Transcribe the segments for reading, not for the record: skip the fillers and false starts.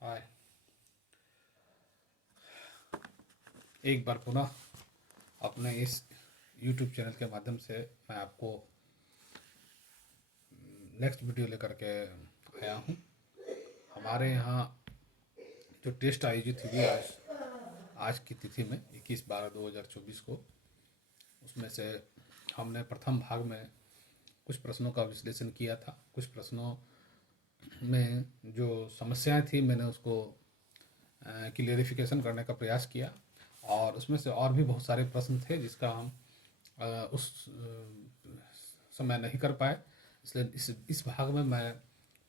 हाय। एक बार पुनः अपने इस YouTube चैनल के माध्यम से मैं आपको नेक्स्ट वीडियो लेकर के आया हूँ। हमारे यहाँ जो टेस्ट आयोजित हुई आज की तिथि में 21/12/2024 को, उसमें से हमने प्रथम भाग में कुछ प्रश्नों का विश्लेषण किया था। कुछ प्रश्नों में जो समस्याएं थी मैंने उसको क्लियरिफिकेशन करने का प्रयास किया, और उसमें से और भी बहुत सारे प्रश्न थे जिसका हम उस समय नहीं कर पाए। इसलिए इस भाग में मैं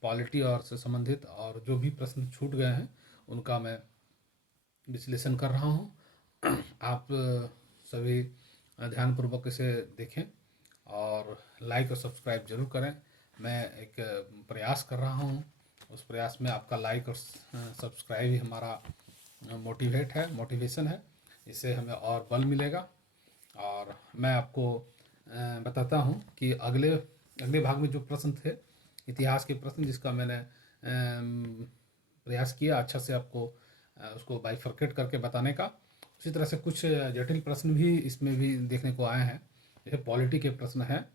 पॉलिटी और से संबंधित और जो भी प्रश्न छूट गए हैं उनका मैं विश्लेषण कर रहा हूँ। आप सभी ध्यानपूर्वक इसे देखें और लाइक और सब्सक्राइब जरूर करें। मैं एक प्रयास कर रहा हूँ, उस प्रयास में आपका लाइक और सब्सक्राइब ही हमारा मोटिवेशन है। इससे हमें और बल मिलेगा। और मैं आपको बताता हूँ कि अगले अगले भाग में जो प्रश्न थे, इतिहास के प्रश्न, जिसका मैंने प्रयास किया अच्छा से आपको उसको बाइफरकेट करके बताने का। उसी तरह से कुछ जटिल प्रश्न भी इसमें भी देखने को आए हैं। जैसे पॉलिटी के प्रश्न हैं,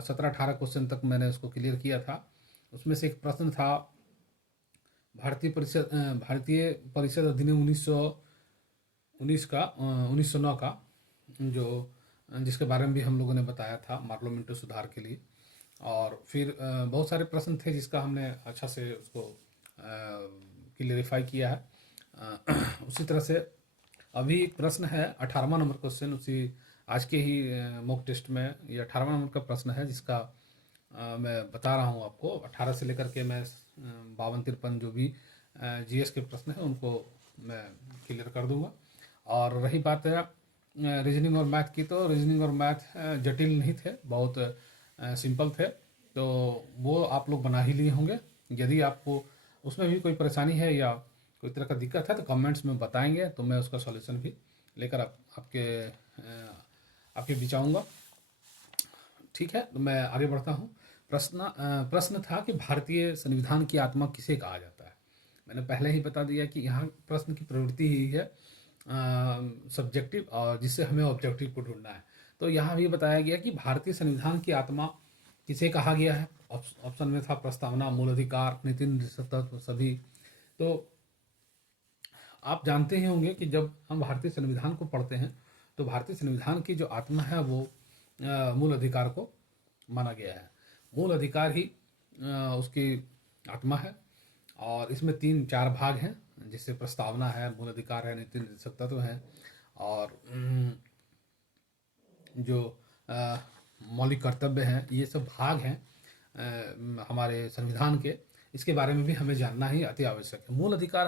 17-18 क्वेश्चन तक मैंने उसको क्लियर किया था। उसमें से एक प्रश्न था भारतीय परिषद अधिनियम 1909 का, जो जिसके बारे में भी हम लोगों ने बताया था पार्लियामेंट्री सुधार के लिए। और फिर बहुत सारे प्रश्न थे जिसका हमने अच्छा से उसको क्लियरिफाई किया है। उसी तरह से अभी एक प्रश्न है 18वां नंबर क्वेश्चन, उसी आज के ही मॉक टेस्ट में ये 18वां नंबर का प्रश्न है, जिसका मैं बता रहा हूँ आपको। 18 से लेकर के मैं 52-53 जो भी जीएस के प्रश्न हैं उनको मैं क्लियर कर दूंगा। और रही बात है रीजनिंग और मैथ की, तो रीजनिंग और मैथ जटिल नहीं थे, बहुत सिंपल थे, तो वो आप लोग बना ही लिए होंगे। यदि आपको उसमें भी कोई परेशानी है या कोई तरह का दिक्कत है तो कमेंट्स में बताएंगे, तो मैं उसका सॉल्यूशन भी लेकर आपके बीच आऊँगा। ठीक है, तो मैं आगे बढ़ता हूँ। प्रश्न था कि भारतीय संविधान की आत्मा किसे कहा जाता है। मैंने पहले ही बता दिया कि यहाँ प्रश्न की प्रवृत्ति ही है सब्जेक्टिव, और जिससे हमें ऑब्जेक्टिव को ढूंढना है। तो यहाँ भी बताया गया कि भारतीय संविधान की आत्मा किसे कहा गया है। ऑप्शन में था प्रस्तावना, मूल अधिकार, नीति निर्देशक सभी। तो आप जानते ही होंगे कि जब हम भारतीय संविधान को पढ़ते हैं तो भारतीय संविधान की जो आत्मा है वो मूल अधिकार को माना गया है। मूल अधिकार ही उसकी आत्मा है, और इसमें 3-4 भाग हैं, जिससे प्रस्तावना है, मूल अधिकार है, नीति निर्देशक तत्व है, और जो मौलिक कर्तव्य हैं, ये सब भाग हैं हमारे संविधान के। इसके बारे में भी हमें जानना ही अति आवश्यक है। मूल अधिकार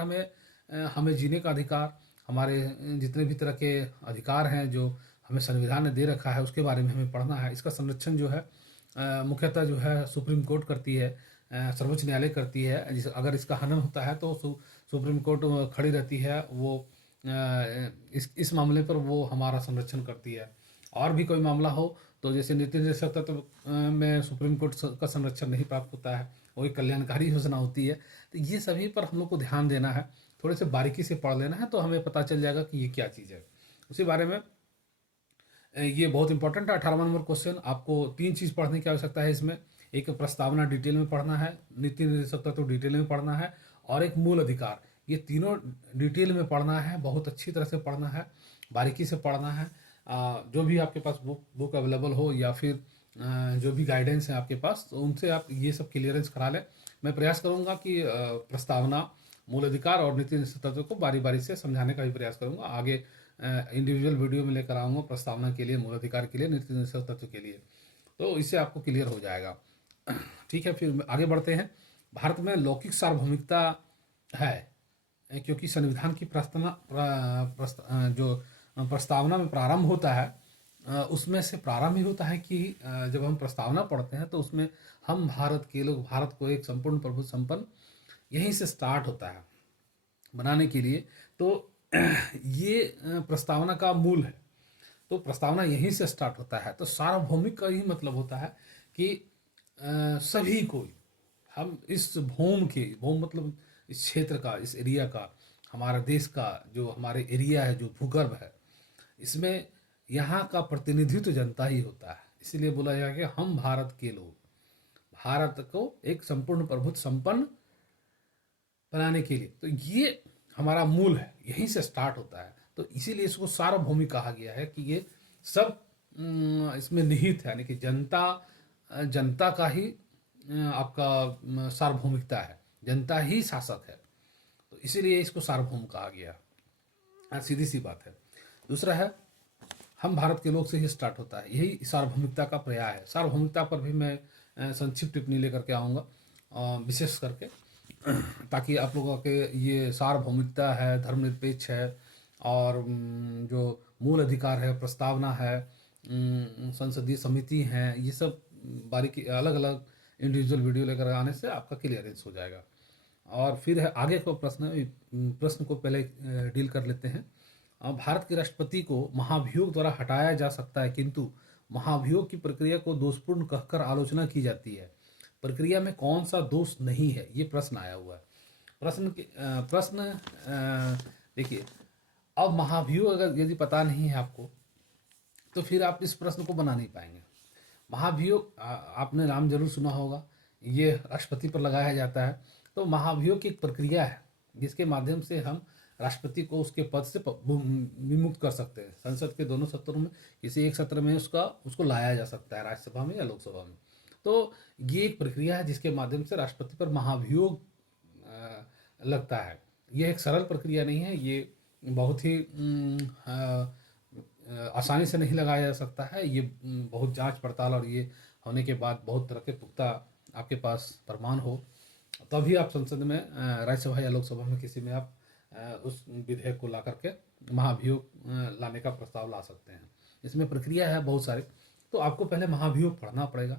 हमें जीने का अधिकार, हमारे जितने भी तरह के अधिकार हैं जो हमें संविधान ने दे रखा है, उसके बारे में हमें पढ़ना है। इसका संरक्षण जो है मुख्यतः जो है सुप्रीम कोर्ट करती है, सर्वोच्च न्यायालय करती है। अगर इसका हनन होता है तो सुप्रीम कोर्ट खड़ी रहती है, वो इस मामले पर वो हमारा संरक्षण करती है। और भी कोई मामला हो तो जैसे नीति निर्देशक तत्व में सुप्रीम कोर्ट का संरक्षण नहीं प्राप्त होता है, वो एक कल्याणकारी योजना होती है। तो ये सभी पर हम लोग को ध्यान देना है, थोड़े से बारीकी से पढ़ लेना है, तो हमें पता चल जाएगा कि ये क्या चीज़ है। उसी बारे में ये बहुत इंपॉर्टेंट है। 18वां नंबर क्वेश्चन, आपको 3 चीज़ पढ़ने की आवश्यकता है इसमें। एक प्रस्तावना डिटेल में पढ़ना है, नीति निर्देशक तत्व डिटेल में पढ़ना है, और एक मूल अधिकार। ये तीनों डिटेल में पढ़ना है, बहुत अच्छी तरह से पढ़ना है, बारीकी से पढ़ना है। जो भी आपके पास बुक अवेलेबल हो या फिर जो भी गाइडेंस है आपके पास, तो उनसे आप ये सब क्लियरेंस करा लें। मैं प्रयास करूंगा कि प्रस्तावना, मूल अधिकार और नीति निर्देशक तत्व को बारी बारी से समझाने का भी प्रयास करूंगा। आगे इंडिविजुअल वीडियो में लेकर आऊँगा प्रस्तावना के लिए, मूल अधिकार के लिए, नीति निर्देशक तत्व के लिए, तो इससे आपको क्लियर हो जाएगा। ठीक है, फिर आगे बढ़ते हैं। भारत में लौकिक सार्वभौमिकता है क्योंकि संविधान की जो प्रस्तावना में प्रारंभ होता है, उसमें से प्रारंभ ही होता है कि जब हम प्रस्तावना पढ़ते हैं तो उसमें हम भारत के लोग, भारत को एक संपूर्ण प्रभु संपन्न, यहीं से स्टार्ट होता है बनाने के लिए। तो ये प्रस्तावना का मूल है, तो प्रस्तावना यहीं से स्टार्ट होता है। तो सार्वभौमिक का ही मतलब होता है कि सभी को हम इस भौम मतलब इस क्षेत्र का, इस एरिया का, हमारा देश का जो हमारे एरिया है, जो भूगर्भ है, इसमें यहाँ का प्रतिनिधित्व जनता ही होता है। इसीलिए बोला जाए कि हम भारत के लोग, भारत को एक संपूर्ण प्रभुत्व संपन्न बनाने के लिए, तो ये हमारा मूल है, यहीं से स्टार्ट होता है। तो इसीलिए इसको सार्वभौमिक कहा गया है कि ये सब इसमें निहित है, यानी कि जनता का ही आपका सार्वभौमिकता है, जनता ही शासक है, तो इसीलिए इसको सार्वभौम कहा गया। सीधी सी बात है। दूसरा है, हम भारत के लोग से ही स्टार्ट होता है, यही सार्वभौमिकता का पर्याय है। सार्वभौमिकता पर भी मैं संक्षिप्त टिप्पणी लेकर के आऊँगा विशेष करके, ताकि आप लोगों के ये सार्वभौमिकता है, धर्मनिरपेक्ष है, और जो मूल अधिकार है, प्रस्तावना है, संसदीय समिति हैं, ये सब बारीकी अलग अलग इंडिविजुअल वीडियो लेकर आने से आपका क्लियरेंस हो जाएगा। और फिर है आगे को प्रश्न को पहले डील कर लेते हैं। भारत के राष्ट्रपति को महाभियोग द्वारा हटाया जा सकता है, किंतु महाभियोग की प्रक्रिया को दोषपूर्ण कहकर आलोचना की जाती है। प्रक्रिया में कौन सा दोष नहीं है, ये प्रश्न आया हुआ है। प्रश्न देखिए, अब महाभियोग अगर यदि पता नहीं है आपको, तो फिर आप इस प्रश्न को बना नहीं पाएंगे। महाभियोग आपने नाम जरूर सुना होगा, ये राष्ट्रपति पर लगाया जाता है। तो महाभियोग की एक प्रक्रिया है जिसके माध्यम से हम राष्ट्रपति को उसके पद से विमुक्त कर सकते हैं। संसद के दोनों सत्रों में किसी एक सत्र में उसको लाया जा सकता है, राज्यसभा में या लोकसभा में। तो ये एक प्रक्रिया है जिसके माध्यम से राष्ट्रपति पर महाभियोग लगता है। यह एक सरल प्रक्रिया नहीं है, ये बहुत ही आसानी से नहीं लगाया जा सकता है। ये बहुत जांच पड़ताल और ये होने के बाद बहुत तरह के पुख्ता आपके पास प्रमाण हो, तभी आप संसद में, राज्यसभा या लोकसभा में किसी में आप उस विधेयक को ला करके महाभियोग लाने का प्रस्ताव ला सकते हैं। इसमें प्रक्रिया है बहुत सारी, तो आपको पहले महाभियोग पढ़ना पड़ेगा,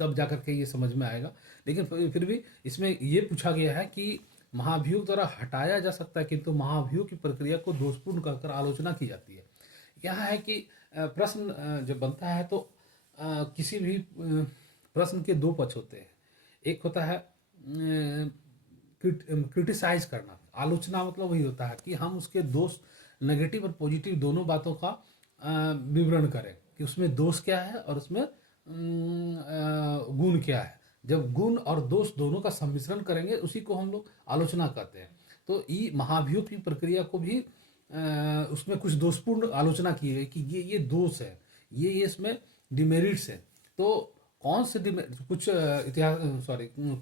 तब जाकर के ये समझ में आएगा। लेकिन फिर भी इसमें ये पूछा गया है कि महाभियोग द्वारा हटाया जा सकता है, किंतु महाभियोग की प्रक्रिया को दोषपूर्ण कहकर आलोचना की जाती है। यहाँ है कि प्रश्न जब बनता है तो किसी भी प्रश्न के दो पक्ष होते हैं। एक होता है क्रिटिसाइज करना, आलोचना मतलब वही होता है कि हम उसके दोष, नेगेटिव और पॉजिटिव दोनों बातों का विवरण करें कि उसमें दोष क्या है और उसमें गुण क्या है। जब गुण और दोष दोनों का सम्मिश्रण करेंगे उसी को हम लोग आलोचना कहते हैं। तो ये महाभियोग की प्रक्रिया को भी उसमें कुछ दोषपूर्ण आलोचना की है कि ये दोष है, ये इसमें डिमेरिट्स है। तो कौन से कुछ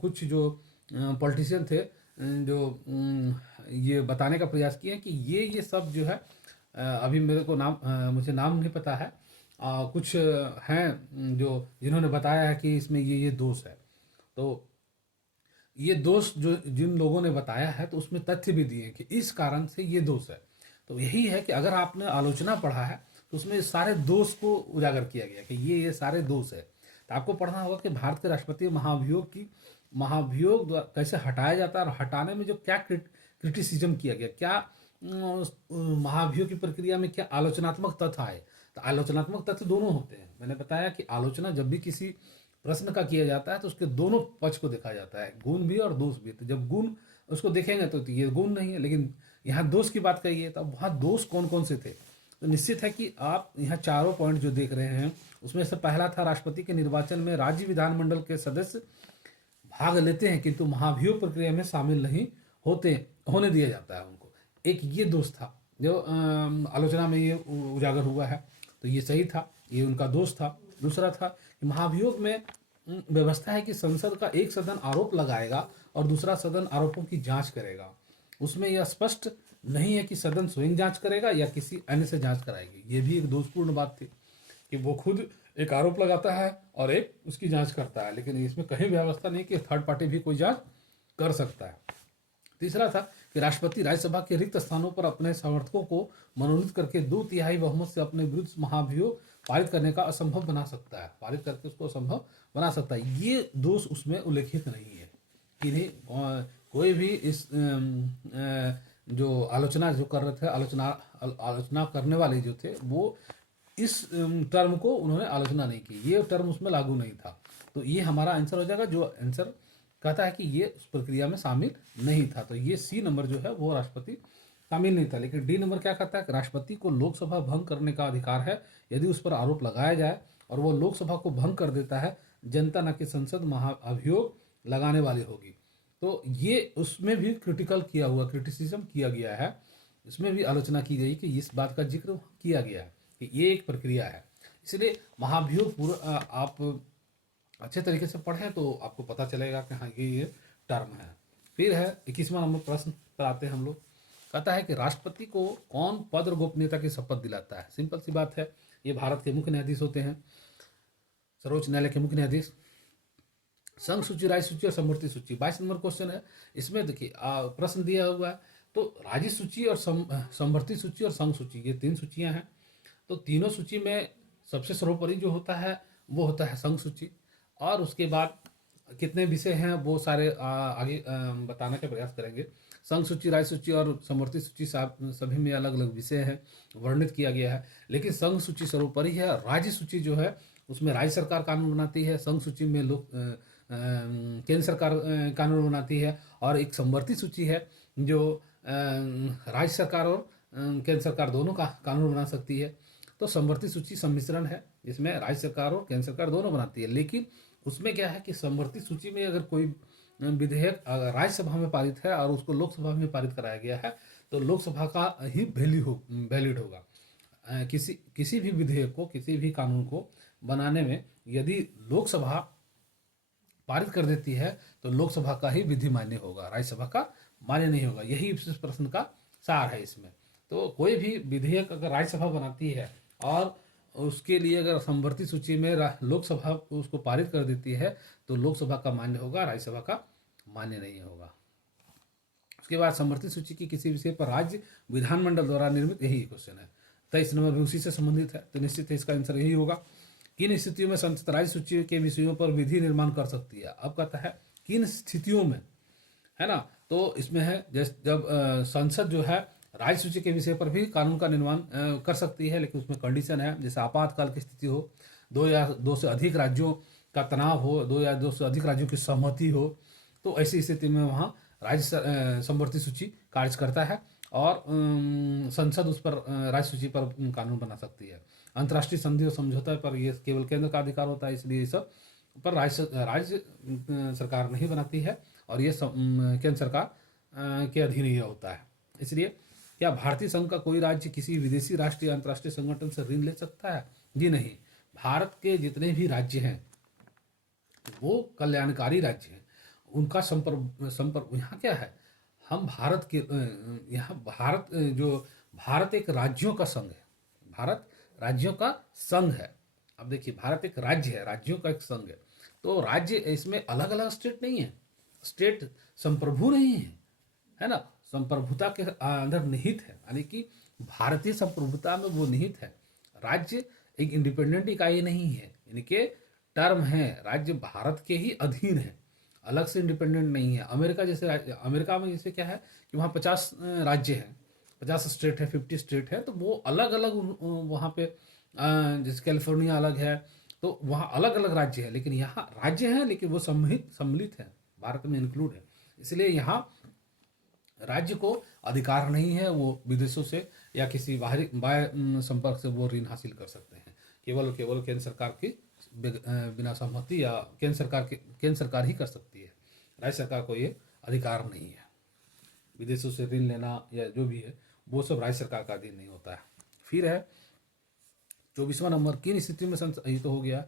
कुछ जो पॉलिटिशियन थे जो ये बताने का प्रयास किए कि ये सब जो है, अभी मेरे को मुझे नाम नहीं पता है, कुछ हैं जो जिन्होंने बताया है कि इसमें ये दोष है। तो ये दोष जो जिन लोगों ने बताया है तो उसमें तथ्य भी दिए कि इस कारण से ये दोष है। तो यही है कि अगर आपने आलोचना पढ़ा है तो उसमें सारे दोष को उजागर किया गया कि ये सारे दोष है। तो आपको पढ़ना होगा कि भारत के राष्ट्रपति महाभियोग कैसे हटाया जाता है और हटाने में जो क्या क्रिटिसिज्म किया गया, क्या महाभियोग की प्रक्रिया में क्या आलोचनात्मक तथ्य आए। तो आलोचनात्मक तथ्य दोनों होते हैं। मैंने बताया कि आलोचना जब भी किसी प्रश्न का किया जाता है तो उसके दोनों पक्ष को देखा जाता है, गुण भी और दोष भी। तो जब गुण उसको देखेंगे तो ये गुण नहीं है, लेकिन यहाँ दोष की बात कही है तो अब वहाँ दोष कौन कौन से थे। तो निश्चित है कि आप यहाँ चारों पॉइंट जो देख रहे हैं उसमें से पहला था, राष्ट्रपति के निर्वाचन में राज्य विधानमंडल के सदस्य भाग लेते हैं किंतु महाभियोग प्रक्रिया में शामिल नहीं होने दिया जाता है उनको। एक ये दोष था जो आलोचना में ये उजागर हुआ है, तो ये सही था, ये उनका दोष था। दूसरा था कि महाभियोग में व्यवस्था है कि संसद का एक सदन आरोप लगाएगा और दूसरा सदन आरोपों की जांच करेगा। उसमें यह स्पष्ट नहीं है कि सदन स्वयं जांच करेगा या किसी अन्य से जांच कराएगी। ये भी एक दोषपूर्ण बात थी कि वो खुद एक आरोप लगाता है और एक उसकी जांच करता है, लेकिन इसमें कहीं व्यवस्था नहीं कि थर्ड पार्टी भी कोई जांच कर सकता है। तीसरा था कि राष्ट्रपति राज्यसभा के रिक्त स्थानों पर अपने समर्थकों को मनोनीत करके 2/3 बहुमत से अपने विरुद्ध महाभियोग पारित करने का असंभव बना सकता है, पारित करके उसको असंभव बना सकता है। ये दोष उसमें उल्लेखित नहीं है कि नहीं कोई भी इस जो आलोचना जो कर रहे थे, आलोचना करने वाले जो थे वो इस टर्म को उन्होंने आलोचना नहीं की, ये टर्म उसमें लागू नहीं था। तो ये हमारा आंसर हो जाएगा। जो आंसर कहता है कि ये उस प्रक्रिया में शामिल नहीं था। तो ये सी नंबर जो है वो राष्ट्रपति शामिल नहीं था। लेकिन डी नंबर क्या कहता है कि राष्ट्रपति को लोकसभा भंग करने का अधिकार है यदि उस पर आरोप लगाया जाए और वो लोकसभा को भंग कर देता है, जनता न कि संसद महाअभियोग लगाने वाली होगी। तो ये उसमें भी क्रिटिसिज्म किया गया है, इसमें भी आलोचना की गई कि इस बात का जिक्र किया गया है कि ये एक प्रक्रिया है। इसलिए महाभियोग पूरा आप अच्छे तरीके से पढ़ें तो आपको पता चलेगा कि हाँ ये टर्म है। फिर है 21वां नंबर प्रश्न पर आते हैं हम लोग। कहता है कि राष्ट्रपति को कौन पद और गोपनीयता की शपथ दिलाता है। सिंपल सी बात है, ये भारत के मुख्य न्यायाधीश होते हैं, सर्वोच्च न्यायालय के मुख्य न्यायाधीश। संघ सूची, राज्य सूची और समवर्ती सूची 22 नंबर क्वेश्चन है। इसमें देखिए प्रश्न दिया हुआ है, तो राज्य सूची और समवर्ती सूची और संघ सूची ये 3 सूचियां हैं। तो तीनों सूची में सबसे सर्वोपरि जो होता है वो होता है संघ सूची, और उसके बाद कितने विषय हैं वो सारे आगे बताने का प्रयास करेंगे। संघ सूची, राज्य सूची और समवर्ती सूची सभी में अलग अलग विषय हैं, वर्णित किया गया है। लेकिन संघ सूची सर्वोपरि है। राज्य सूची जो है उसमें राज्य सरकार कानून बनाती है, संघ सूची में लोग केंद्र सरकार कानून बनाती है, और एक समवर्ती सूची है जो राज्य सरकार और केंद्र सरकार दोनों का कानून बना सकती है। तो समवर्ती सूची सम्मिश्रण है, जिसमें राज्य सरकार और केंद्र सरकार दोनों बनाती है। लेकिन उसमें क्या है कि समवर्ती सूची में अगर कोई विधेयक राज्यसभा में पारित है और उसको लोकसभा में पारित कराया गया है तो लोकसभा का ही वैलिड होगा। किसी भी विधेयक को, किसी भी कानून को बनाने में यदि लोकसभा पारित कर देती है तो लोकसभा का ही विधि मान्य होगा, राज्यसभा का मान्य नहीं होगा। यही इस प्रश्न का सार है इसमें। तो कोई भी विधेयक अगर राज्यसभा बनाती है और उसके लिए अगर समवर्ती सूची में लोकसभा उसको पारित कर देती है तो लोकसभा का मान्य होगा, राज्यसभा का मान्य नहीं होगा। उसके बाद समवर्ती सूची की किसी विषय पर राज्य विधानमंडल द्वारा निर्मित, यही क्वेश्चन है। 23 नंबर भी उसी से संबंधित है, तो निश्चित है इसका आंसर यही होगा। किन स्थितियों में संसद राज्य सूची के विषयों पर विधि निर्माण कर सकती है। अब कहता है किन स्थितियों में, है ना। तो इसमें है जब संसद जो है राज्य सूची के विषय पर भी कानून का निर्माण कर सकती है, लेकिन उसमें कंडीशन है, जैसे आपातकाल की स्थिति हो, 2 या 2 से अधिक राज्यों का तनाव हो, 2 या 2 से अधिक राज्यों की सहमति हो, तो ऐसी स्थिति में वहाँ राज्य समवर्ती सूची कार्य करता है और संसद उस पर राज्य सूची पर कानून बना सकती है। अंतर्राष्ट्रीय संधि और समझौता पर ये केवल केंद्र का अधिकार होता है, इसलिए ये सब पर राज्य सरकार नहीं बनाती है और ये केंद्र सरकार के अधीन ही होता है। इसलिए क्या भारतीय संघ का कोई राज्य किसी विदेशी राष्ट्रीय अंतर्राष्ट्रीय संगठन से ऋण ले सकता है? जी नहीं। भारत के जितने भी राज्य हैं वो कल्याणकारी राज्य हैं, उनका संपर्क यहाँ क्या है, हम भारत के यहाँ भारत एक राज्यों का संघ है, भारत राज्यों का संघ है। अब देखिए भारत एक राज्य है, राज्यों का एक संघ है, तो राज्य इसमें अलग अलग स्टेट नहीं है, स्टेट संप्रभु नहीं है ना, संप्रभुता के अंदर निहित है, यानी कि भारतीय संप्रभुता में वो निहित है। राज्य एक इंडिपेंडेंट इकाई नहीं है, इनके टर्म है, राज्य भारत के ही अधीन है, अलग से इंडिपेंडेंट नहीं है। अमेरिका में जैसे क्या है कि वहाँ 50 राज्य हैं, 50 स्टेट है, 50 स्टेट है, तो वो अलग अलग वहाँ पे जैसे कैलिफोर्निया अलग है, तो वहाँ अलग अलग राज्य है, लेकिन यहाँ राज्य हैं लेकिन वो सम्मिलित है, भारत में इंक्लूड है। इसलिए यहाँ राज्य को अधिकार नहीं है वो विदेशों से या किसी बाह्य संपर्क से वो ऋण हासिल कर सकते हैं। केवल केंद्र सरकार की बिना सहमति या केंद्र सरकार ही कर सकती है, राज्य सरकार को ये अधिकार नहीं है। विदेशों से ऋण लेना या जो भी है वो सब राज्य सरकार का अधीन नहीं होता है। फिर है 24वां नंबर, किन स्थिति में ये तो हो गया,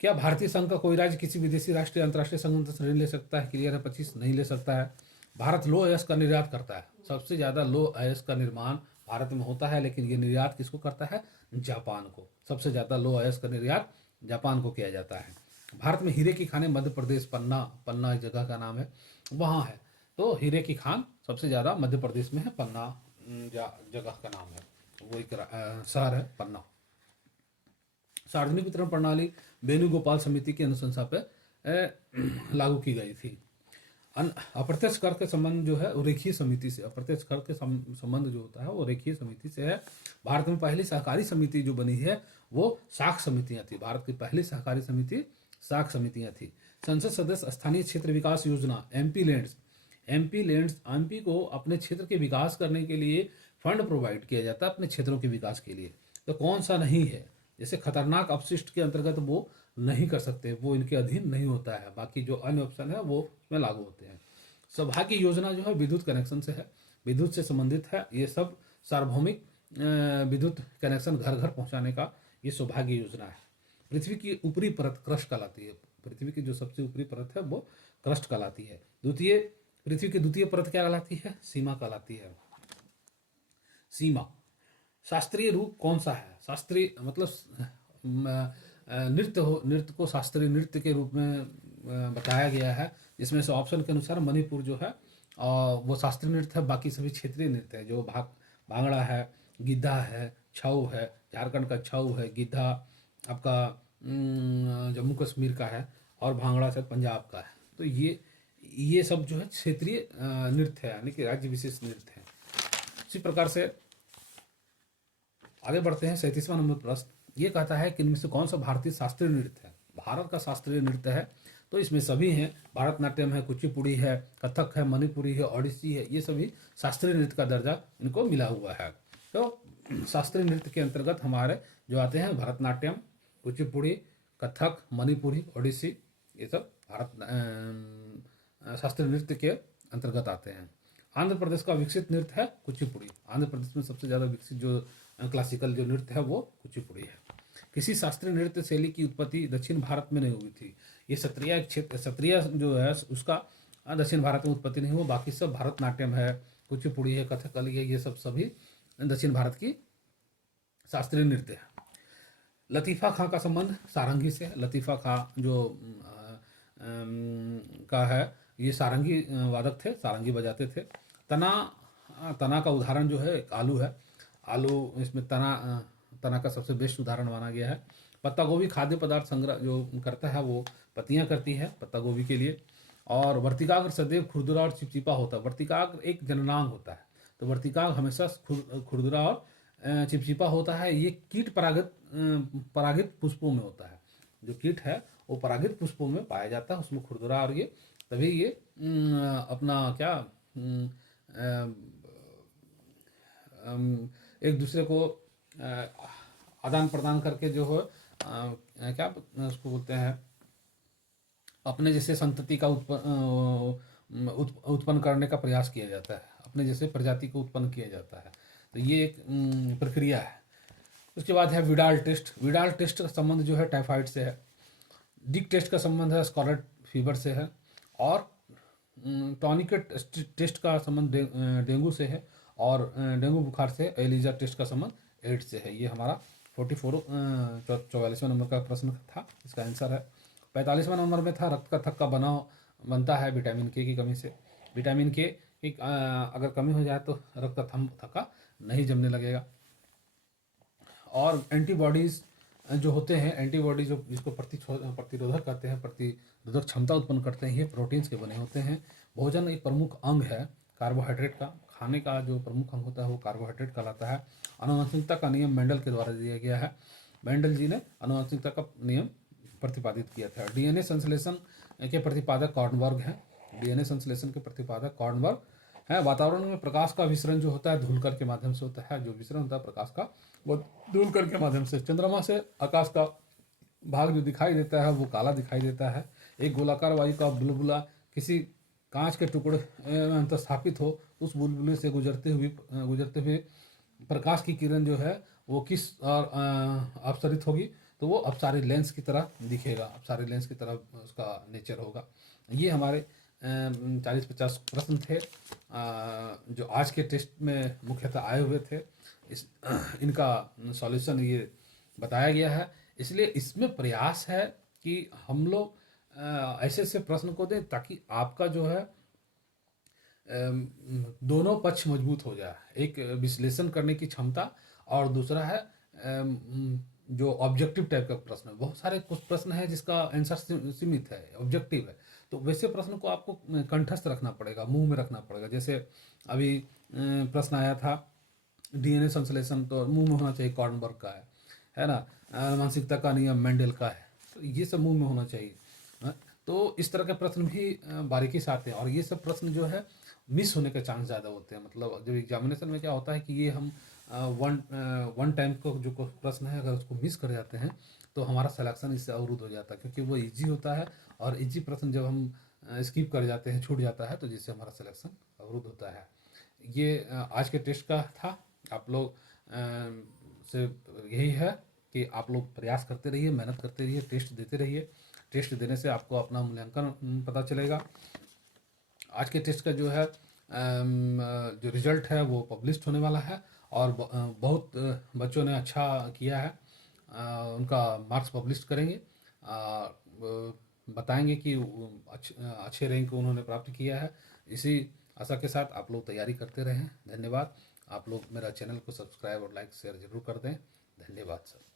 क्या भारतीय संघ का कोई राज्य किसी विदेशी राष्ट्रीय अंतर्राष्ट्रीय संगठन से ऋण ले सकता है? क्लियर है 25 नहीं ले सकता है। भारत लौह अयस्क का निर्यात करता है, सबसे ज़्यादा लौह अयस्क का निर्माण भारत में होता है, लेकिन ये निर्यात किसको करता है? जापान को। सबसे ज़्यादा लौह अयस्क का निर्यात जापान को किया जाता है। भारत में हीरे की खानें मध्य प्रदेश, पन्ना एक जगह का नाम है, वहाँ है। तो हीरे की खान सबसे ज़्यादा मध्य प्रदेश में है, पन्ना जगह का नाम है, वो एक शहर है पन्ना। सार्वजनिक वितरण प्रणाली वेणुगोपाल समिति की अनुशंसा पर लागू की गई थी। अप्रत्यक्ष कर के संबंध जो है वो रेखीय समिति से, अप्रत्यक्ष कर के संबंध जो होता है वो रेखीय समिति से है। भारत में पहली सहकारी समिति जो बनी है वो साख समितियां थी, भारत की पहली सहकारी समिति साख समितियां थी। संसद सदस्य स्थानीय क्षेत्र विकास योजना एमपी को अपने क्षेत्र के विकास करने के लिए फंड प्रोवाइड किया जाता है अपने क्षेत्रों के विकास के लिए। तो कौन सा नहीं है, जैसे खतरनाक अपशिष्ट के अंतर्गत वो नहीं कर सकते, वो इनके अधीन नहीं होता है, बाकी जो अन्य ऑप्शन है वो उसमें लागू होते हैं। सौभाग्य योजना जो है विद्युत कनेक्शन से है, विद्युत से संबंधित है। ये सब सार्वभौमिक विद्युत कनेक्शन घर घर पहुंचाने का ये सौभाग्य योजना है। पृथ्वी की ऊपरी परत क्रस्ट कहलाती है, पृथ्वी की जो सबसे ऊपरी परत है वो क्रस्ट कहलाती है। पृथ्वी की द्वितीय परत क्या कहलाती है? सीमा कहलाती है। सीमा। शास्त्रीय रूप कौन सा है? शास्त्रीय मतलब नृत्य को शास्त्रीय नृत्य के रूप में बताया गया है, जिसमें से ऑप्शन के अनुसार मणिपुर जो है वो शास्त्रीय नृत्य है, बाकी सभी क्षेत्रीय नृत्य है। जो भांगड़ा है, गिद्धा है, छऊ है, झारखंड का छऊ है, गिद्धा आपका जम्मू कश्मीर का है, और भांगड़ा शायद पंजाब का है। तो ये सब जो है क्षेत्रीय नृत्य है, यानी कि राज्य विशेष नृत्य है। इसी प्रकार से आगे बढ़ते हैं। 37वां नंबर प्रश्न ये कहता है कि इनमें से कौन सा भारतीय शास्त्रीय नृत्य है? भारत का शास्त्रीय नृत्य है तो इसमें सभी हैं, भरतनाट्यम है, कुचिपुड़ी है, कथक है, मणिपुरी है, ओडिसी है, ये सभी शास्त्रीय नृत्य का दर्जा इनको मिला हुआ है। तो शास्त्रीय नृत्य के अंतर्गत हमारे जो आते हैं भरतनाट्यम, कुचिपुड़ी, कथक, मणिपुरी, ओडिसी, ये सब शास्त्रीय नृत्य के अंतर्गत आते हैं। आंध्र प्रदेश का विकसित नृत्य है कुचिपुड़ी। आंध्र प्रदेश में सबसे ज़्यादा विकसित जो क्लासिकल जो नृत्य है वो कुचिपुड़ी है। किसी शास्त्रीय नृत्य शैली की उत्पत्ति दक्षिण भारत में नहीं हुई थी। ये सत्रिया जो है उसका दक्षिण भारत में उत्पत्ति नहीं हुआ, बाकी सब भरतनाट्यम है, कुचिपुड़ी है, कथकली है, ये सब सभी दक्षिण भारत की शास्त्रीय नृत्य है। लतीफ़ा खां का संबंध सारंगी से है। लतीफ़ा खां जो का है, ये सारंगी वादक थे, सारंगी बजाते थे। तना का उदाहरण जो है आलू है। आलू इसमें तना का सबसे बेस्ट उदाहरण माना गया है। पत्ता गोभी खाद्य पदार्थ संग्रह जो करता है वो पत्तियां करती है पत्ता गोभी के लिए। और वर्तिकाग्र सदैव खुरदुरा और चिपचिपा होता है। वर्तिकाग्र एक जननांग होता है, तो वर्तिकाग्र हमेशा खुरदुरा और चिपचिपा होता है। ये कीट परागित पुष्पों में होता है। जो कीट है वो परागित पुष्पों में पाया जाता है, उसमें खुरदुरा और ये तभी ये अपना क्या एक दूसरे को आदान प्रदान करके जो है क्या उसको बोलते हैं, अपने जैसे संतति का उत्पन्न करने का प्रयास किया जाता है, अपने जैसे प्रजाति को उत्पन्न किया जाता है। तो ये एक प्रक्रिया है। उसके बाद है विडाल टेस्ट। विडाल टेस्ट का संबंध जो है टाइफाइड से है। डिक टेस्ट का संबंध है स्कारलेट फीवर से है। और टॉनिकेट टेस्ट का संबंध डेंगू से है। और डेंगू बुखार से एलिजा टेस्ट का संबंध एड्स से है। ये हमारा 44वां नंबर का प्रश्न था, इसका आंसर है। 45वां नंबर में था रक्त का थक्का बनता है विटामिन के की कमी से। विटामिन के अगर कमी हो जाए तो रक्त का थक्का नहीं जमने लगेगा। और एंटीबॉडीज जो होते हैं, एंटीबॉडीज जो जिसको प्रतिरोधक करते हैं, प्रतिरोधक क्षमता उत्पन्न करते हैं, ये प्रोटीन्स के बने होते हैं। भोजन एक प्रमुख अंग है कार्बोहाइड्रेट का। खाने का जो प्रमुख अंग होता है वो कार्बोहाइड्रेट कहलाता है। आनुवंशिकता का नियम मेंडल के द्वारा दिया गया है। मेंडल जी ने आनुवंशिकता का नियम प्रतिपादित किया था। डीएनए संश्लेषण के प्रतिपादक कॉर्नबर्ग हैं। डीएनए संश्लेषण के प्रतिपादक कॉर्नबर्ग है। वातावरण में प्रकाश का विसरण जो होता है धूलकण के माध्यम से होता है। जो विसरण होता है प्रकाश का वो धूलकण के माध्यम से। चंद्रमा से आकाश का भाग जो दिखाई देता है वो काला दिखाई देता है। एक गोलाकार वायु का बुलबुला किसी कांच के टुकड़े में अंतस्थापित हो, उस बुलबुले से गुजरते हुए प्रकाश की किरण जो है वो किस और अपसरित होगी, तो वो अपसारी लेंस की तरह दिखेगा, अपसारी लेंस की तरह उसका नेचर होगा। ये हमारे 40-50 प्रश्न थे जो आज के टेस्ट में मुख्यतः आए हुए थे। इनका सॉल्यूशन ये बताया गया है। इसलिए इसमें प्रयास है कि हम लोग ऐसे ऐसे प्रश्न को दें ताकि आपका जो है दोनों पक्ष मजबूत हो जाए। एक विश्लेषण करने की क्षमता और दूसरा है जो ऑब्जेक्टिव टाइप का प्रश्न है। बहुत सारे कुछ प्रश्न है जिसका आंसर सीमित है, ऑब्जेक्टिव है, तो वैसे प्रश्न को आपको कंठस्थ रखना पड़ेगा, मुंह में रखना पड़ेगा। जैसे अभी प्रश्न आया था डीएनए संश्लेषण, तो मुंह में होना चाहिए कॉर्नबर्ग का है ना। मानसिकता का नियम मेंडल का है, तो ये सब मुंह में होना चाहिए। तो इस तरह के प्रश्न भी बारीकी से आते हैं, और ये सब प्रश्न जो है मिस होने के चांस ज़्यादा होते हैं। मतलब जब एग्जामिनेशन में क्या होता है कि ये हम वन टाइम को जो प्रश्न है अगर उसको मिस कर जाते हैं तो हमारा सिलेक्शन इससे अवरुद्ध हो जाता है, क्योंकि वो इजी होता है, और इजी प्रश्न जब हम स्किप कर जाते हैं, छूट जाता है, तो जिससे हमारा सिलेक्शन अवरुद्ध होता है। ये आज के टेस्ट का था। आप लोग से यही है कि आप लोग प्रयास करते रहिए, मेहनत करते रहिए, टेस्ट देते रहिए। टेस्ट देने से आपको अपना मूल्यांकन पता चलेगा। आज के टेस्ट का जो है जो रिजल्ट है वो पब्लिश होने वाला है, और बहुत बच्चों ने अच्छा किया है। उनका मार्क्स पब्लिश करेंगे, बताएंगे कि अच्छे रैंक उन्होंने प्राप्त किया है। इसी आशा के साथ आप लोग तैयारी करते रहें। धन्यवाद। आप लोग मेरा चैनल को सब्सक्राइब और लाइक शेयर जरूर कर दें। धन्यवाद सर।